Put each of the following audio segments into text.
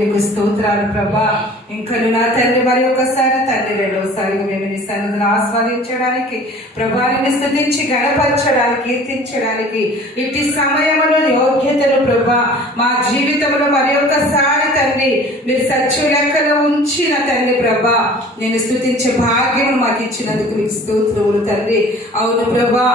నీకు స్తోత్రాలు ప్రభా. ఇంకా నా తండ్రి మరి ఒకసారి తండ్రి రెండోసారిగా మేము నీ సన్నిధిని ఆస్వాదించడానికి ప్రభాని స్తుతించి గణపరచడానికి కీర్తించడానికి ఇట్టి సమయంలో యోగ్యతలు ప్రభా మా జీవితంలో మరి ఒకసారి తండ్రి మీరు సత్య లెక్కలో ఉంచిన తండ్రి ప్రభా నేను స్తుతించే భాగ్యం మాకు ఇచ్చినందుకు మీకు స్తోత్రములు తండ్రి. అవును ప్రభా,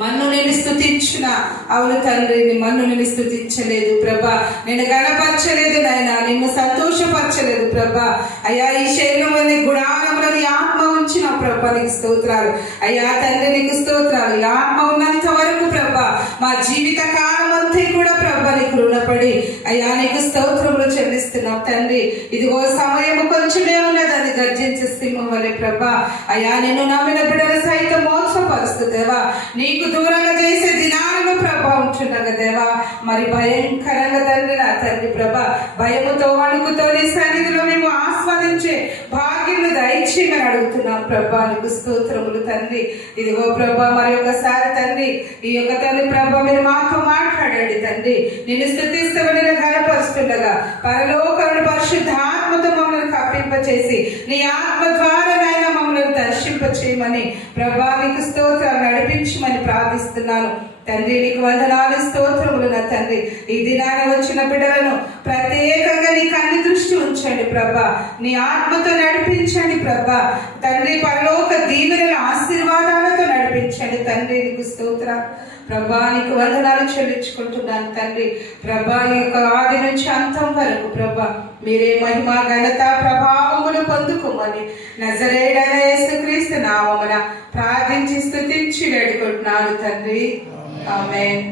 మన్ను నేను స్తుతించిన, అవును తండ్రి మన్ను నేను స్తుతించలేదు ప్రభా, నేను గణపరచలేదు నాయన, నిన్ను సంతోషపరచలేదు ప్రభా. అయ్యా ఈ శరీరంలోని గుడారంలో నీ ఆత్మ ఉంచిన ప్రభా నీకు స్తోత్రాలు. అయ్యా తండ్రి నీకు స్తోత్రాలు. ఈ ఆత్మ ఉన్నంత వరకు ప్రభా మా జీవిత కాలం అంతా కూడా ప్రభా నీకు రుణపడి అయ్యా నీకు స్తోత్రములు చెల్లిస్తున్నాం తండ్రి. ఇదిగో సమయం కొంచెమే ఉన్నదని గర్జించే సింహం వలె ప్రభా అయ్యా నిన్ను నమ్మిన బిడ్డలు సైతం మోసపరుస్తుందేవా, నీకు దూరంగా చేసే దినాలలో ప్రభా ఉంటున్నాగా దేవా. మరి భయంకరంగా తండ్రి నా తండ్రి ప్రభా భయముతో వణుకుతో నీ సన్నిధిలో మేము ఆస్వాదించే భాగ్యం దయచేయమని అడుగుతున్నాం ప్రభా నీకు స్తోత్రములు తండ్రి. ఇదిగో ప్రభా మరి ఒకసారి తండ్రి ఈ యొక్క తండ్రి ప్రభా మీరు మాతో మాట్లాడండి తండ్రి. నిన్ను స్తుతిస్తామని ఘనపరుస్తుండగా పరలోకమును పరిశుద్ధాత్మతో మమ్మల్ని కప్పింపచేసి నీ ఆత్మ ద్వారా నాయన మమ్మల్ని దర్శింపచేయమని ప్రభా నీకు స్తోత్రాలు నడిపించమని ప్రార్థిస్తున్నాను తండ్రి. నీకు వందనాలు స్తోత్రములు నా తండ్రి. ఈ దినాన వచ్చిన బిడ్డలను ప్రత్యేకంగా నీకు అన్ని దృష్టి ఉంచండి ప్రభా, నీ ఆత్మతో నడిపించండి ప్రభా తండ్రి. పరలోక దీవెనల ఆశీర్వాదాలతో నడిపించండి తండ్రి. నీకు స్తోత్రాలు ప్రభా, నీకు వందనాలు చెల్లించుకుంటున్నాను తండ్రి. ప్రభా ఈ యొక్క ఆది నుంచి అంతం వరకు ప్రభా మీరే మహిమ ఘనత ప్రభావములు పొందుకోమని నజరేయుడైన యేసుక్రీస్తు నామమున ప్రార్థించి స్తుతించి వేడుకుంటున్నాను తండ్రి. ఆమేన్.